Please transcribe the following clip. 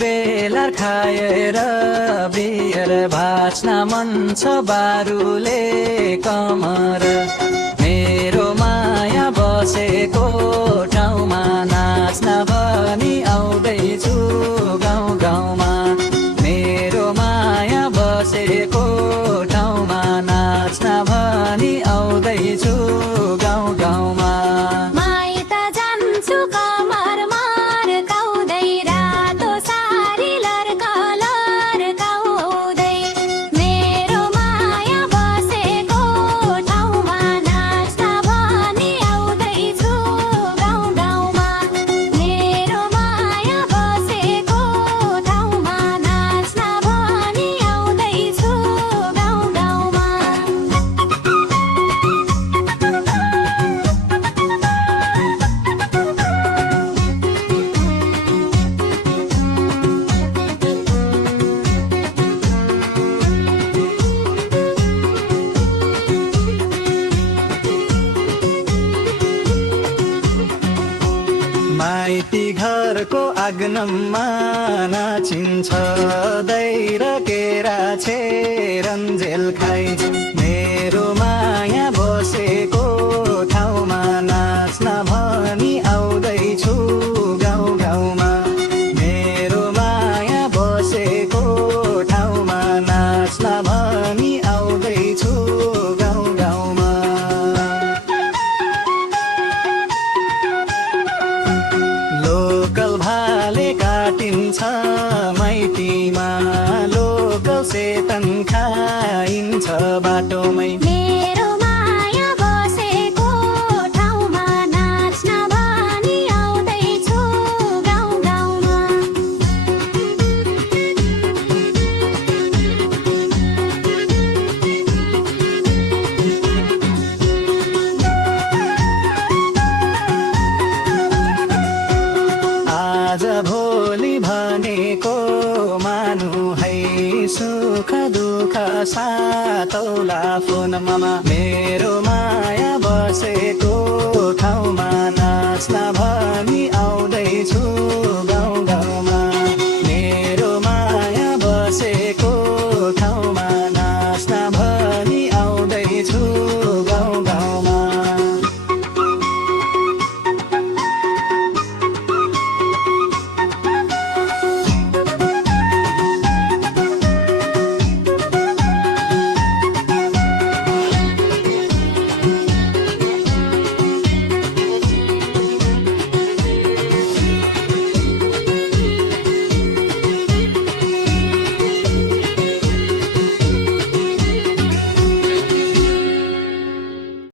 बेला खाएर बियर भाँच्न मन छ बारुले कमर मेरो माया बसेको ठाउँमा नाच्न भनी आउँदैछु गाउँ गाउँमा मेरो माया बसेको ठाउँमा नाच्न भनी आउँदैछु गाउँ गाउँमा माइती घरको आँगनमा नाचिन्छ दैर केरा छेरन्जेल खाइ मेरो माया बसेको ठाउँमा नाच्न भनी आउँदैछु गाउँ गाउँमा मेरो माया बसेको ठाउँमा नाच्न भनी आउँदैछु गाउँ गाउँमा लोकल भाले काटिन्छ माइतीमा लोकल सेतन खाइन्छ बाटोमै मेरो माया बसेको ठाउँमा नाच्न भनी आउँदैछु गाउँ गाउँमा आज भोलि भनेको मानु है सुख दुःख सातौला फोनमा मेरो माया बसेको ठाउँमा नाच्न भनी आउँदैछु